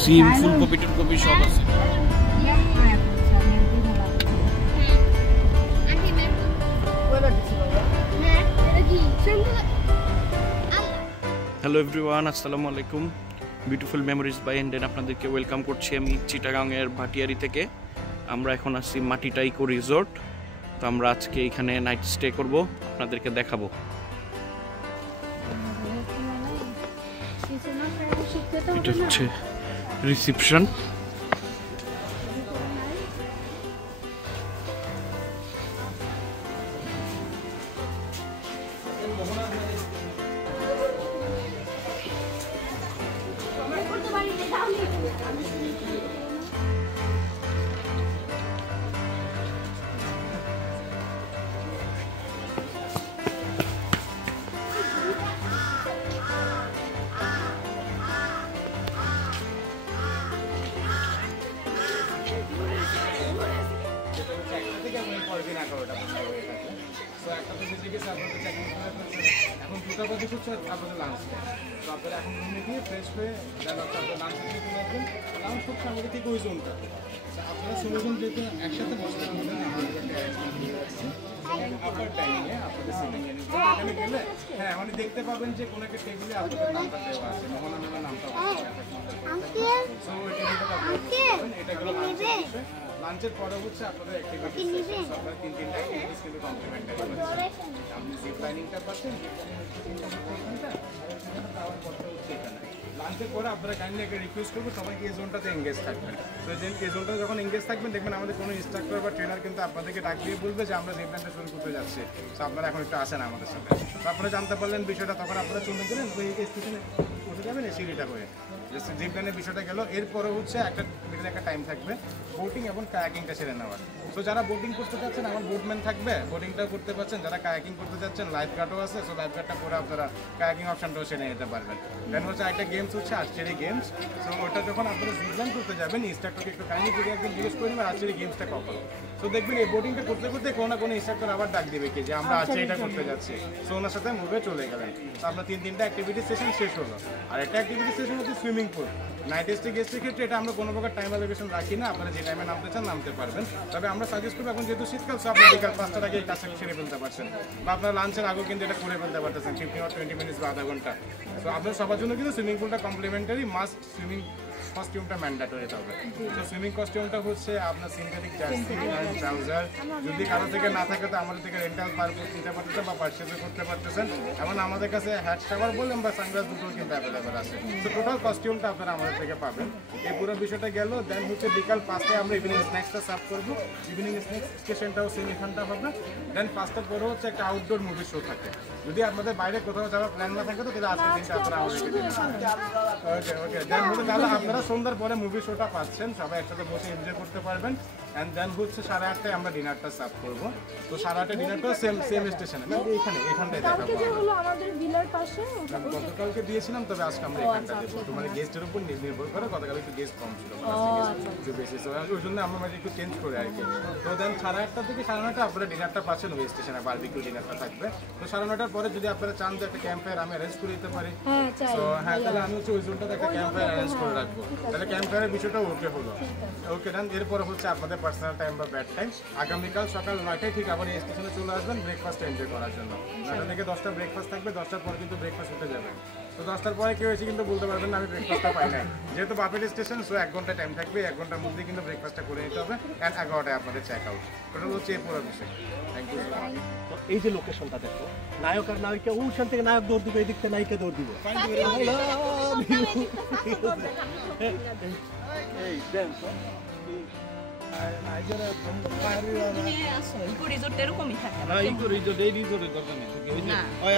সিম ফুলকপি টুলকপি সব আছে। হ্যালো এভরিওয়ান, আসসালামু আলাইকুম। বিউটিফুল মেমোরিজ বাই এন্ডেন আপনাদেরকে ওয়েলকাম করছি আমি চিটাগাংয়ের ভাটিয়ারি থেকে। আমরা এখন আসছি মাটিটা ইকো রিসোর্ট। তো আমরা আজকে এখানে নাইট স্টে করব, আপনাদেরকে দেখাবো। এটা হচ্ছে রিসেপশন। এখন দুটা বাজে হচ্ছে আপনাদের লাঞ্চ টাইম। তো আপনারা এখন রুমে গিয়ে ফ্রেশ হয়ে আপনাদের লাঞ্চ চলে আসবেন। লাঞ্চ হচ্ছে আমাদের ঠিক ওই জোনটাতে। আপনারা ষোলোজন যেহেতু একসাথে বসে আপার ডাইনিংয়ে আপনাদের সিটিং এখানে গেলে হ্যাঁ মানে দেখতে পাবেন যে কোনো একটা টেবিলে আপনাদের নামটা দেওয়া আছে, মোহনা নামের নামটা সো এটা গেলো লাঞ্চের পরে হচ্ছে আপনাদের অ্যাক্টিভিটিস আপনারা তিনটা অ্যাক্টিভিটিস কিন্তু কমপ্লিমেন্টারি হচ্ছে। আপনি জিপ লাইনিংটা পাচ্ছেন, লাঞ্চের পরে আপনারা কাইন্ডলি একটা রিকোয়েস্ট করবো সবাইকে এই জোনটাতে এঙ্গেজ থাকবেন। তো এই জোনটা যখন এঙ্গেজ থাকবেন দেখবেন আমাদের কোনো ইনস্ট্রাক্টর বা ট্রেনার কিন্তু আপনাদেরকে ডাক দিয়ে বলবে যে আমরা জিপ লাইনটা শুরু করতে যাচ্ছি, তো আপনারা এখন একটু আসেন আমাদের সাথে। তো আপনারা জানতে পারলেন বিষয়টা, তখন আপনারা চলে গেলেন ওই স্টেশনে উঠে যাবেন এই সিঁড়িটা হয়ে। জিপ লাইনের বিষয়টা গেল। এরপরে হচ্ছে একটা টাইম থাকবে বোটিং এবং কায়াকিংটা সেরে নেওয়ার। তো যারা বোটিং করতে চাচ্ছেন আমার বোটম্যান থাকবে, বোটিংটাও করতে পারছেন। যারা কায়াকিং করতে চাচ্ছেন লাইফ গার্ডও আছে, সো লাইফ গার্ডটা করে আপনারা কায়াকিং অপশনটাও সেরে নিতে পারবেন। দেন হচ্ছে একটা গেমস হচ্ছে আর্চারি গেমস। সো ওটা যখন আপনারা জিপলাইন করতে যাবেন ইনস্ট্রাক্টরকে একটু কাইন্ডলি যদি একদিন জিজ্ঞেস করে নেবেন আর্চারি গেমসটা কখন। সো দেখবেন এই বোটিংটা করতে করতে কোনো না কোনো ইনস্ট্রাক্টর আবার ডাক দেবে কি যে আমরা আর্চারিটা করতে যাচ্ছি। সো ওনার সাথে মুভে চলে গেলেন। তো আপনার তিনটা অ্যাক্টিভিটি সেশন শেষ হলো। আর একটা অ্যাক্টিভিটি সেশন হচ্ছে সুইমিং পুল। নাইট স্টে গেস্টের ক্ষেত্রে এটা আমরা কোনো প্রকার টাইম অ্যালোকেশন রাখি না, আপনারা যে টাইমে নামতে চান নামতে পারবেন। তবে আমরা সাজেস্ট করবো এখন যেহেতু শীতকাল, সো আপনি বিকাল 5টার আগে এই কাজটা সেরে ফেলতে পারছেন, বা আপনার লাঞ্চের আগেও কিন্তু এটা করে ফেলতে পারতেছেন 15 or 20 মিনিটস বা আধা ঘন্টা। সো আপনার সবার জন্য কিন্তু সুইমিং পুলটা কমপ্লিমেন্টারি, মাস্ট সুইমিং কস্টিউমটা ম্যান্ডেটরি হবে। তো সুইমিং কস্টিউমটা হচ্ছে আপনার সিনথেটিক জার্সি আর ট্রাউজার। যদি কারো থেকে না থাকে তো আমাদের থেকে রেন্টাল নিতে পারতেছেন বা পারচেজও করতে পারতেছেন। এবং আমাদের কাছে হ্যাট শাওয়ার বললেন বা সানগ্লাস দুটো কিন্তু অ্যাভেলেবেল আছে। তো টোটাল কস্টিউমটা আপনারা আমাদের থেকে পাবেন। এই পুরো বিষয়টা গেল। দেন হচ্ছে বিকাল 5টায় আমরা ইভিনিং স্ন্যাক্সটা সার্ভ করবো। ইভিনিং স্ন্যাক্স স্টেশনটাও সেম এখানটা হবে। দেন 5টার পরে হচ্ছে একটা আউটডোর মুভি শো থাকে। যদি আপনাদের বাইরে কোথাও যাওয়ার প্ল্যান না থাকে তো তাহলে আজকের দিনটা আপনারা আমাদেরকে দিন। ওকে দেন হচ্ছে তাহলে আপনারা সন্ধ্যার পরে মুভি শোটা পাচ্ছেন, সবাই একসাথে বসে এনজয় করতে পারবেন। অ্যান্ড দেন হচ্ছে 8:30টায় আমরা ডিনারটা সার্ভ করবো। তো 8:30টায় ডিনারটা সেম স্টেশনে এখানটায় দেখাবো। গতকালকে দিয়েছিলাম, তবে আজকে আমরা এখানটা দেবো। তো মানে গেস্টের উপর নির্ভর করে, গতকাল একটু গেস্ট কম ছিল ওই জন্য আমরা মানে একটু চেঞ্জ করে আর কি। তো দেন 8:30 থেকে 9:30 আপনারা ডিনারটা পাচ্ছেন ওই স্টেশনে, বারবিকিউ ডিনারটা থাকবে। তো 9:30টার পরে যদি আপনারা চান যে একটা ক্যাম্প ফায়ার আমি অ্যারেঞ্জ করে দিতে পারি, তো হ্যাঁ তাহলে আমি হচ্ছে ওই জোনটাতে একটা ক্যাম্প ফায়ার অ্যারেঞ্জ করে রাখবো। তাহলে ক্যাম্প ফায়ারের বিষয়টা ওকে হলো। ওকে দেন এরপরে হচ্ছে আপনাদের পার্সোনাল টাইম বা ব্যাড টাইম। আগামীকাল সকাল 9টায় ঠিক আবার এই স্টেশনে চলে আসবেন ব্রেকফাস্ট এনজয় করার জন্য। 9টা থেকে 10টা ব্রেকফাস্ট থাকবে, 10টার পরে কিন্তু ব্রেকফাস্ট উঠে যাবে। তো 10টার পরে কেউ এসে কিন্তু বলতে পারবেন না আমি ব্রেকফাস্টটা পাই না, যেহেতু বাফেট স্টেশন। সো 1 ঘন্টা টাইম থাকবে, 1 ঘন্টার মধ্যে কিন্তু ব্রেকফাস্টটা করে নিতে হবে। অ্যান্ড 11টায় আপনাদের চেক আউট। টোটাল হচ্ছে এই পুরো বিষয়। Thank you. এই যে লোকেশনটা দেখো, নায়ক আর নায়িকা ওখান থেকে নায়ক দৌড় দিবে, এদিক থেকে নায়িকা দৌড় দিবে।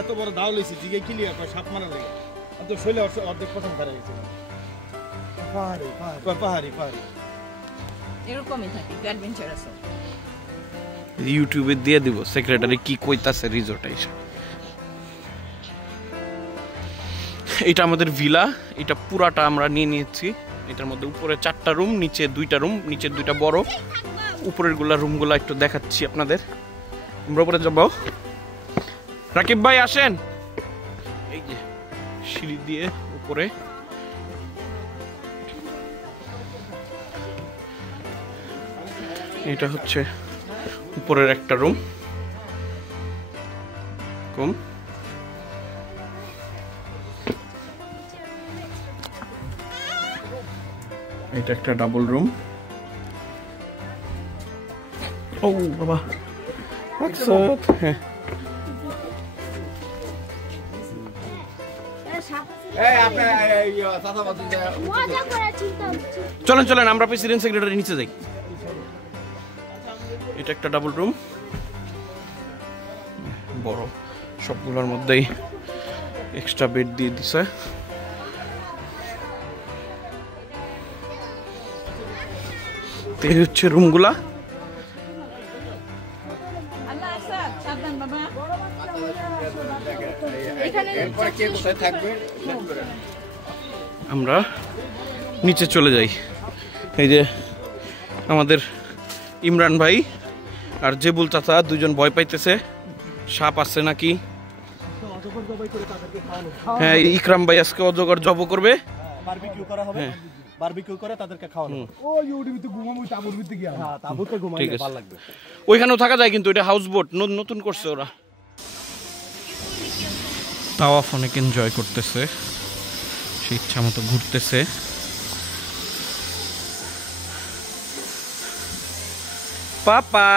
এত বড় দাও লইছি জিগে ক্লিয়ার সাপ মারা লাগে তো শৈলে অর্ধেক পছন্দ করা গেছে। পাহাড়ি এরকমই থাকে অ্যাডভেঞ্চার আছে। ইউটিউবে দিয়ে দিব সেক্রেটারি কি কইতাছে রিসোর্টে এসে। এটা আমাদের ভিলা, এটা পুরাটা আমরা নিয়ে নিয়েছি। এটার মধ্যে উপরে 4টা রুম, নিচে 2টা রুম, নিচে 2টা বড়, উপরের রুমগুলো একটু দেখাচ্ছি আপনাদের। আমরা উপরে যাব। রাকিব ভাই আসেন। এই যে সিঁড়ি দিয়ে উপরে। এটা হচ্ছে উপরের একটা রুম। এটা একটা ডাবল রুম। ও বাবা, হ্যাঁ চলেন চলেন আমরা প্রেসিডেন্ট সেক্রেটারি নিচে যাই। এটা একটা ডাবল রুম, বড়, সবগুলোর মধ্যেই এক্সট্রা বেড দিয়ে দিছে। এই হচ্ছে রুমগুলা। আমরা নিচে চলে যাই। এই যে আমাদের ইমরান ভাই আর জেবুল চাচা দুজন ভয় পাইতেছে, সাপ আছে নাকি। হ্যাঁ, ইকরাম ভাই আজকে অজগর জব করবে, বারবিকিউ করা হবে, বারবিকিউ করে তাদেরকে খাওয়ানো হবে। ও ইউটিউবে ঘুমাবো, তাঁবুর ভিতরে গিয়া, হ্যাঁ তাঁবুতে ঘুমাইলে ভালো লাগবে। ওইখানেও থাকা যায়, কিন্তু এটা হাউস বোট নতুন করছে ওরা। তাওয়াফ অনেক এনজয় করতেছে, সে ইচ্ছা মতো ঘুরতেছে। পাপা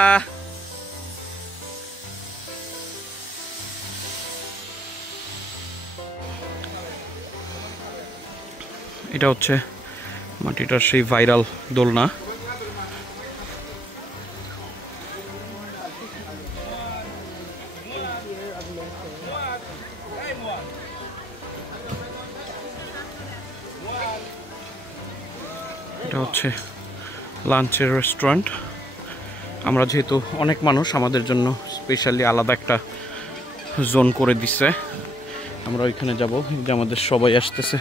এটা হচ্ছে মাটিটার সেই ভাইরাল দোলনা। এটা হচ্ছে লাঞ্চের রেস্টুরেন্ট। আমরা যেহেতু অনেক মানুষ, আমাদের জন্য স্পেশালি আলাদা একটা জোন করে দিচ্ছে। আমরা ওইখানে যাব, যে আমাদের সবাই আসতেছে।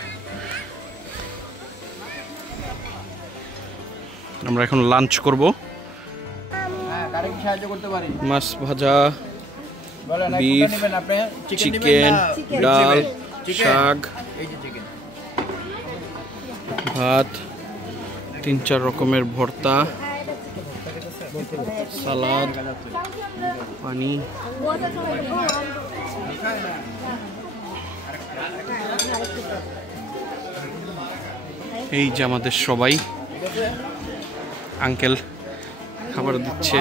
আমরা এখন লাঞ্চ করব। মাছ ভাজা, বিফ, চিকেন, ডাল, শাক, ভাত, 3-4 রকমের ভর্তা, সালাদ, পানি। এই যে আমাদের সবাই, আঙ্কেল খাবার দিচ্ছে।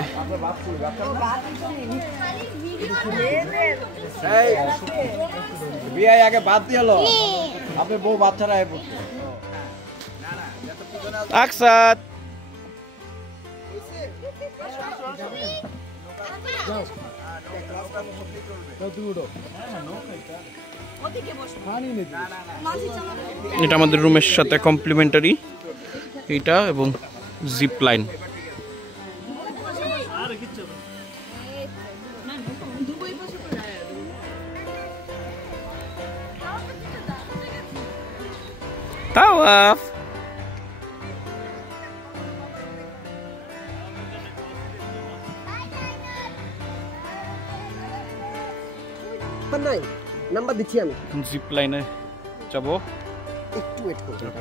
বিয়ে আগে বাদ দিয়ে হলো, আপনি বউ বাচ্চারা আকসাদ এটা আমাদের রুমের সাথে কমপ্লিমেন্টারি, এইটা এবং জিপ লাইন। তাওয়াফ নাই, নাম্বার দিচ্ছি আমি। জিপ লাইনে যাব, একটু ওয়েট করুন।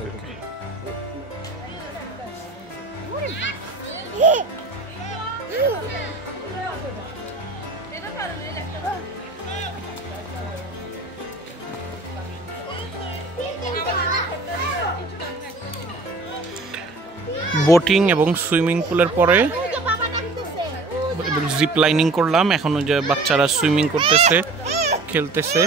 বোটিং এবং সুইমিং পুলের পরে জিপ লাইনিং করলাম। এখন ওই যে বাচ্চারা সুইমিং করতেছে, খেলতেছে।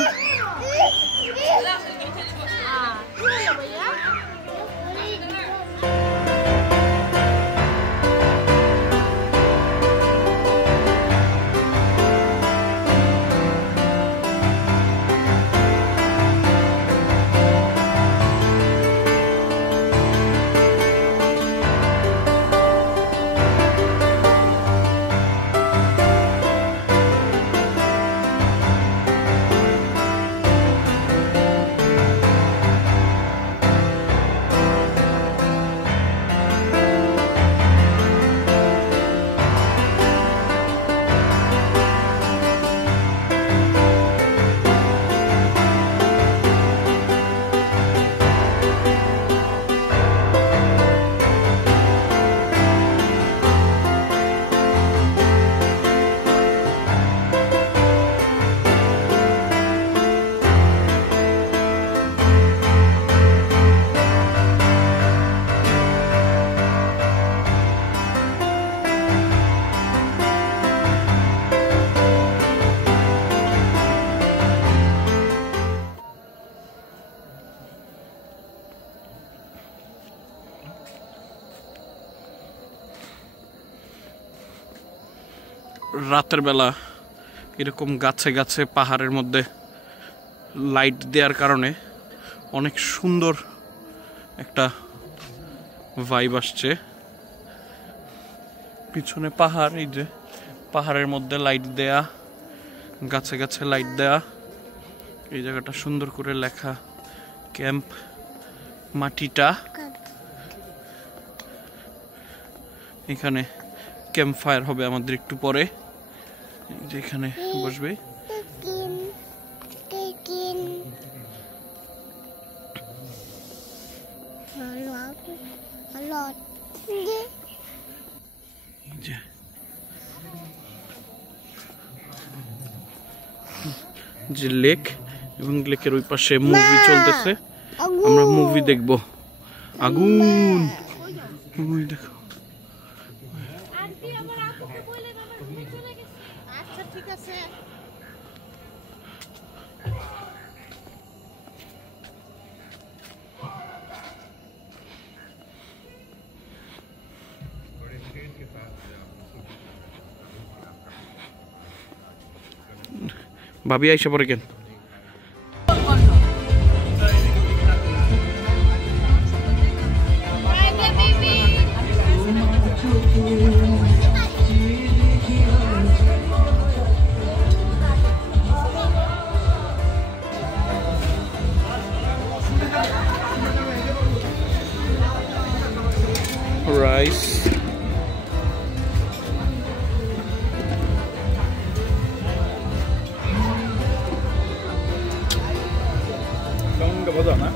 রাতের বেলা এরকম গাছে গাছে পাহাড়ের মধ্যে লাইট দেওয়ার কারণে অনেক সুন্দর একটা ভাইব আসছে। পিছনে পাহাড়, এই যে পাহাড়ের মধ্যে লাইট দেয়া, গাছে গাছে লাইট দেয়া, এই জায়গাটা সুন্দর করে লেখা ক্যাম্প মাটিটা। এখানে ক্যাম্প ফায়ার হবে আমাদের একটু পরে, যেখানে বসবে। যে লেক, এবং লেকের ওই পাশে মুভি চলতেছে, আমরা মুভি দেখব। আগুন, মুভি দেখো। ভাবি আইসা পরে কেন? রাইস, বোঝা না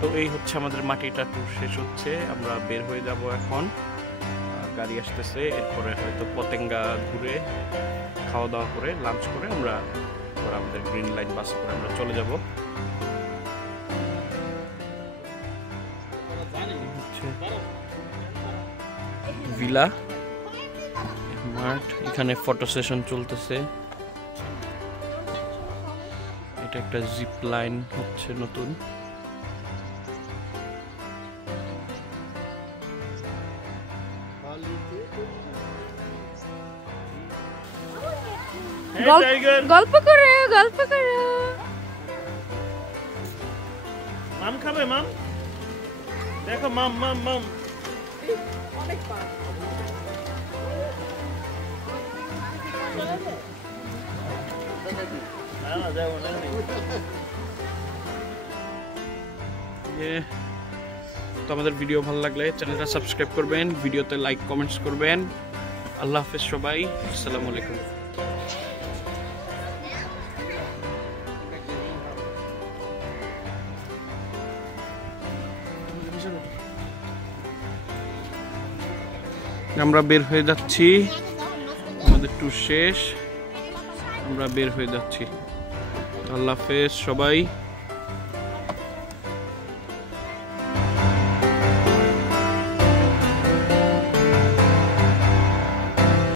তো এই হচ্ছে আমাদের মাটিটা ট্যুর শেষ হচ্ছে। আমরা বের হয়ে যাব এখন, গাড়ি আসতেছে, এরপরে হয়তো পতেঙ্গা ঘুরে খাওয়া দাওয়া করে লাঞ্চ করে আমরা আমাদের গ্রিন লাইন বাস করে আমরা চলে যাব। ভিলা মাঠ, এখানে ফটো সেশন চলতেছে। এটা একটা জিপ লাইন হচ্ছে নতুন। গল্প করে গল্প করে মাম খাবে? মাম দেখো, মাম মাম মাম। অনেক পা তো আমাদের ভিডিও ভালো লাগলে চ্যানেলটা সাবস্ক্রাইব করবেন, ভিডিওতে লাইক কমেন্টস করবেন। আল্লাহ হাফেজ সবাই, আসসালামু আলাইকুম। আমরা বের হয়ে যাচ্ছি, আমাদের ট্যুর শেষ, আমরা বের হয়ে যাচ্ছি। আল্লাহ হাফেজ সবাই।